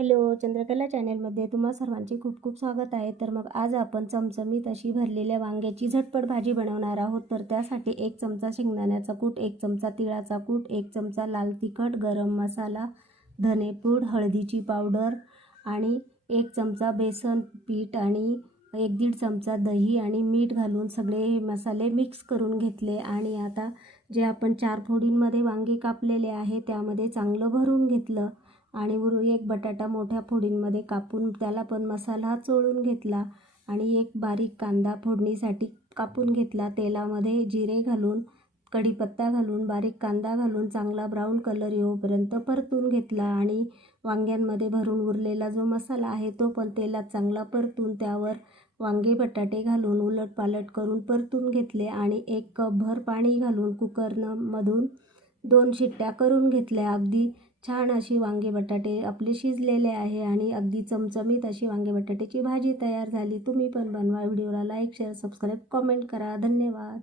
Hello, Chandrakala चॅनलमध्ये तुम्हा सर्वांचे खूप खूप स्वागत आहे. तर मग आज आपण चमचमीत अशी भरलेल्या वांग्याची झटपट भाजी बनवणार आहोत. तर त्यासाठी 1 चमचा शेंगदाण्याचा कूट, 1 चमचा तिळाचा कूट, 1 चमचा लाल तिखट, गरम मसाला, धनेपूड, हळदीची पावडर आणि 1 चमचा बेसन पीठ आणि 1-1.5 चमचा दही आणि मीठ घालून सगळे हे मसाले मिक्स करून घेतले. आणि आता जे आपण 4 फोडींमध्ये वांगे कापलेले आहे त्यामध्ये चांगलं भरून घेतलं आणि एक बटाटा मोठ्या फोडींमध्ये कापून त्याला पण मसाला चोळून घेतला आणि एक बारीक कांदा फोडणीसाठी कापून घेतला. तेलामध्ये जिरे घालून, कढीपत्ता घालून, बारीक कांदा घालून चांगला ब्राऊन कलर येऊपर्यंत परतून घेतला आणि वांग्यांमध्ये भरून उरलेला जो मसाला आहे तो पण तेलात चांगला परतून त्यावर वांगे बटाटे घालून उलटपालट करून परतून घेतले आणि 1 कपभर पाणी घालून कुकरमधून 2 शिट्ट्या करून घेतल्या. अगदी छान अशी वांगे बटाटे आपले शिजलेले आहे आणि अगदी चमचमीत अशी वांगे बटाट्याची भाजी तयार झाली. तुम्ही पण बनवा. व्हिडिओला लाईक, शेअर, सबस्क्राईब, कमेंट करा. धन्यवाद.